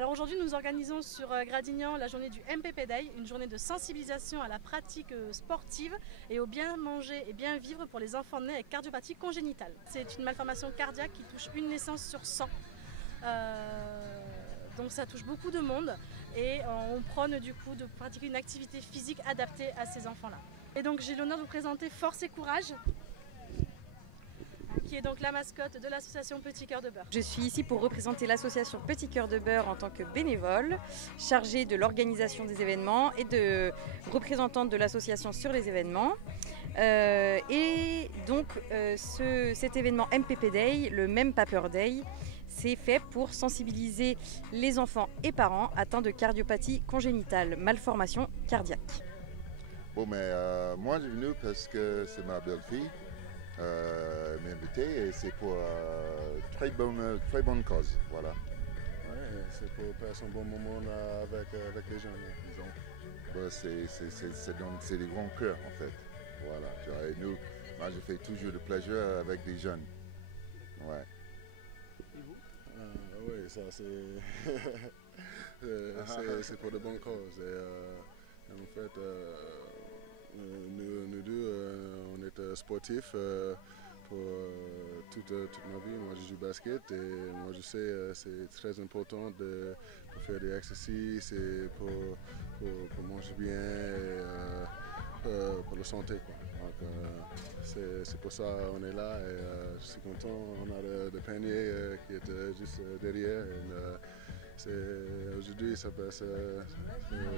Alors aujourd'hui, nous organisons sur Gradignan la journée du MPP Day, une journée de sensibilisation à la pratique sportive et au bien manger et bien vivre pour les enfants nés avec cardiopathie congénitale. C'est une malformation cardiaque qui touche une naissance sur 100. Donc ça touche beaucoup de monde et on prône du coup de pratiquer une activité physique adaptée à ces enfants-là. Et donc j'ai l'honneur de vous présenter Force et Courage, qui est donc la mascotte de l'association Petit Cœur de Beurre. Je suis ici pour représenter l'association Petit Cœur de Beurre en tant que bénévole, chargée de l'organisation des événements et de représentante de l'association sur les événements. Et donc cet événement MPP Day, le Même Pas Peur Day, c'est fait pour sensibiliser les enfants et parents atteints de cardiopathie congénitale, malformation cardiaque. Bon, mais moi je suis venu parce que c'est ma belle-fille. M'a invité et c'est pour très bonne cause, voilà. Ouais, c'est pour passer un bon moment avec les jeunes, disons. Bah, c'est des grands cœurs en fait, voilà. Et nous, moi je fais toujours le plaisir avec des jeunes, ouais. Et vous? Oui, ça c'est pour de bonnes causes. Et, en fait, nous deux, on est sportifs pour toute ma vie. Moi, je joue au basket et moi, je sais c'est très important de faire des exercices et pour manger bien et pour la santé, quoi. Donc, c'est pour ça qu'on est là et je suis content. On a le panier qui est juste derrière. Aujourd'hui, ça passe,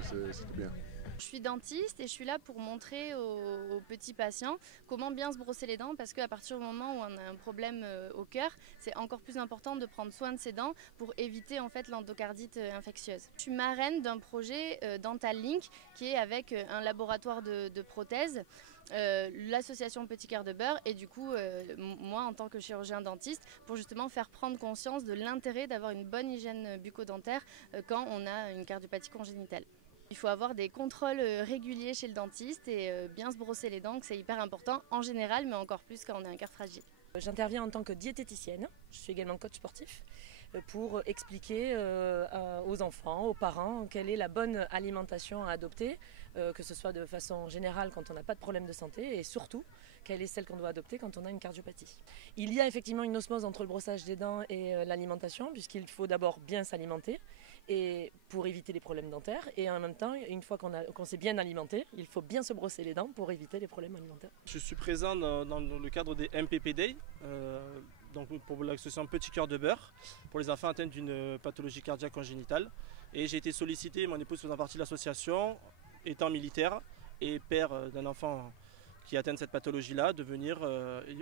c'est bien. Je suis dentiste et je suis là pour montrer aux petits patients comment bien se brosser les dents, parce qu'à partir du moment où on a un problème au cœur, c'est encore plus important de prendre soin de ses dents pour éviter en fait l'endocardite infectieuse. Je suis marraine d'un projet Dental Link qui est avec un laboratoire de prothèses, l'association Petit Cœur de Beurre et du coup moi en tant que chirurgien dentiste pour justement faire prendre conscience de l'intérêt d'avoir une bonne hygiène bucco-dentaire quand on a une cardiopathie congénitale. Il faut avoir des contrôles réguliers chez le dentiste et bien se brosser les dents, que c'est hyper important en général, mais encore plus quand on a un cœur fragile. J'interviens en tant que diététicienne, je suis également coach sportif, pour expliquer aux enfants, aux parents, quelle est la bonne alimentation à adopter, que ce soit de façon générale quand on n'a pas de problème de santé et surtout quelle est celle qu'on doit adopter quand on a une cardiopathie. Il y a effectivement une osmose entre le brossage des dents et l'alimentation, puisqu'il faut d'abord bien s'alimenter et pour éviter les problèmes dentaires, et en même temps, une fois qu'on s'est bien alimenté, il faut bien se brosser les dents pour éviter les problèmes alimentaires. Je suis présent dans le cadre des MPP Day, donc pour l'association Petit Cœur de Beurre, pour les enfants atteints d'une pathologie cardiaque congénitale. Et j'ai été sollicité, mon épouse faisant partie de l'association, étant militaire et père d'un enfant qui atteint cette pathologie-là, de venir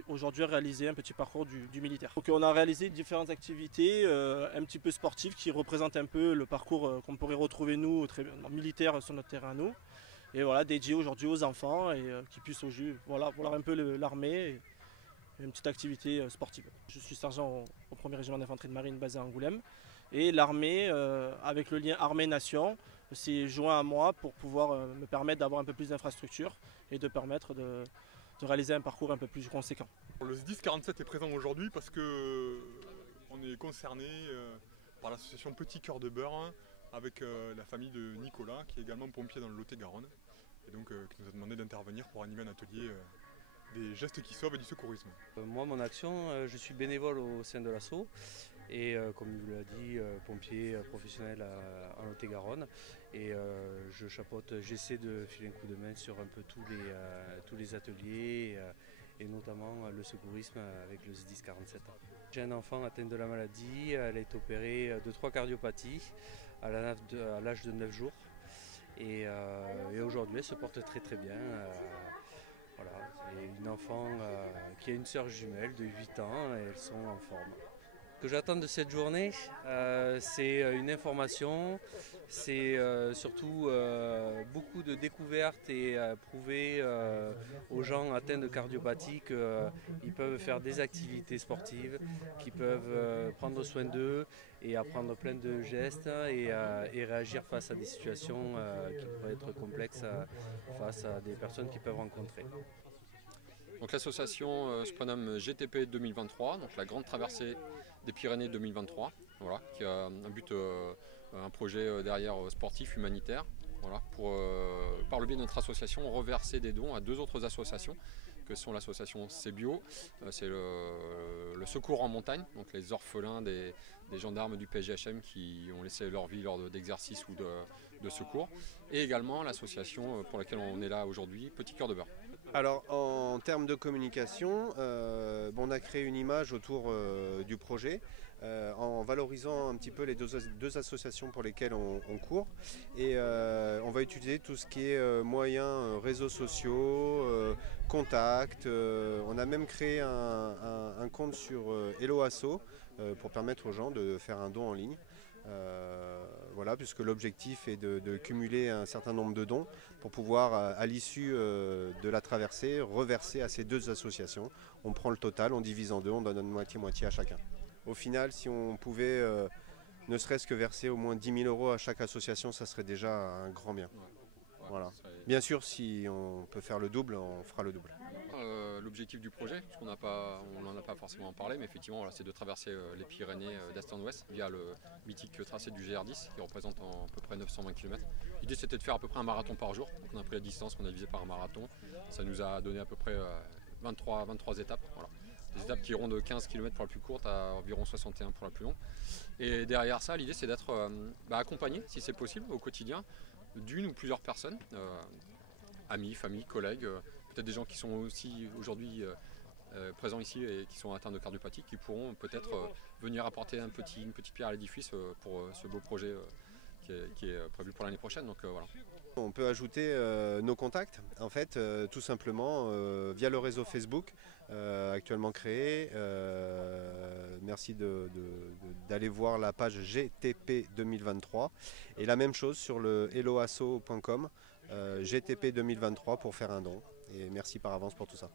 aujourd'hui réaliser un petit parcours du militaire. Donc on a réalisé différentes activités un petit peu sportives qui représentent un peu le parcours qu'on pourrait retrouver nous, militaires sur notre terrain à nous. Et voilà, dédié aujourd'hui aux enfants et qui puissent voir un peu l'armée et une petite activité sportive. Je suis sergent au 1er régiment d'infanterie de marine basé à Angoulême. Et l'armée, avec le lien armée-nation, s'est joint à moi pour pouvoir me permettre d'avoir un peu plus d'infrastructures et de permettre de réaliser un parcours un peu plus conséquent. Le SDIS 47 est présent aujourd'hui parce qu'on est concerné par l'association Petit Cœur de Beurre avec la famille de Nicolas qui est également pompier dans le Lot-et-Garonne et donc qui nous a demandé d'intervenir pour animer un atelier des gestes qui sauvent et du secourisme. Moi, mon action, je suis bénévole au sein de l'asso et comme il vous l'a dit, pompier professionnel en Lot-et-Garonne et j'essaie de filer un coup de main sur un peu tous les ateliers et notamment le secourisme avec le SDIS 47. J'ai un enfant atteint de la maladie, elle est opérée de 3 cardiopathies à l'âge de 9 jours et aujourd'hui elle se porte très très bien. Voilà, c'est une enfant qui a une sœur jumelle de 8 ans et elles sont en forme. Ce que j'attends de cette journée, c'est une information, c'est surtout beaucoup de découvertes et prouver aux gens atteints de cardiopathie qu'ils peuvent faire des activités sportives, qu'ils peuvent prendre soin d'eux et apprendre plein de gestes et réagir face à des situations qui pourraient être complexes face à des personnes qu'ils peuvent rencontrer. Donc l'association se prénomme GTP 2023, donc la grande traversée des Pyrénées 2023, voilà, qui a un but un projet derrière sportif, humanitaire, voilà, pour, par le biais de notre association, reverser des dons à 2 autres associations, que sont l'association CBio, c'est le secours en montagne, donc les orphelins des gendarmes du PGHM qui ont laissé leur vie lors d'exercices ou de secours, et également l'association pour laquelle on est là aujourd'hui, Petit Cœur de Beurre. Alors en termes de communication, on a créé une image autour du projet en valorisant un petit peu les deux associations pour lesquelles on court, et on va utiliser tout ce qui est moyens réseaux sociaux, contacts. On a même créé un compte sur Hello Asso pour permettre aux gens de faire un don en ligne. Voilà, puisque l'objectif est de cumuler un certain nombre de dons pour pouvoir, à l'issue de la traversée, reverser à ces 2 associations. On prend le total, on divise en 2, on donne une moitié-moitié à chacun. Au final, si on pouvait ne serait-ce que verser au moins 10 000 € à chaque association, ça serait déjà un grand bien. Voilà. Bien sûr, si on peut faire le double, on fera le double. L'objectif du projet, parce qu'on n'en a pas forcément parlé, mais effectivement voilà, c'est de traverser les Pyrénées d'est en ouest via le mythique tracé du GR10 qui représente à peu près 920 km. L'idée c'était de faire à peu près un marathon par jour, donc on a pris la distance qu'on a divisé par un marathon. Ça nous a donné à peu près 23 étapes. Voilà. Des étapes qui iront de 15 km pour la plus courte à environ 61 pour la plus longue. Et derrière ça, l'idée c'est d'être accompagné, si c'est possible, au quotidien, d'une ou plusieurs personnes, amis, familles, collègues, peut-être des gens qui sont aussi aujourd'hui présents ici et qui sont atteints de cardiopathie, qui pourront peut-être venir apporter une petite pierre à l'édifice pour ce beau projet qui est prévu pour l'année prochaine. Donc, voilà. On peut ajouter nos contacts, en fait, tout simplement via le réseau Facebook actuellement créé. Merci d'aller voir la page GTP 2023 et la même chose sur le helloasso.com GTP 2023 pour faire un don. Et merci par avance pour tout ça.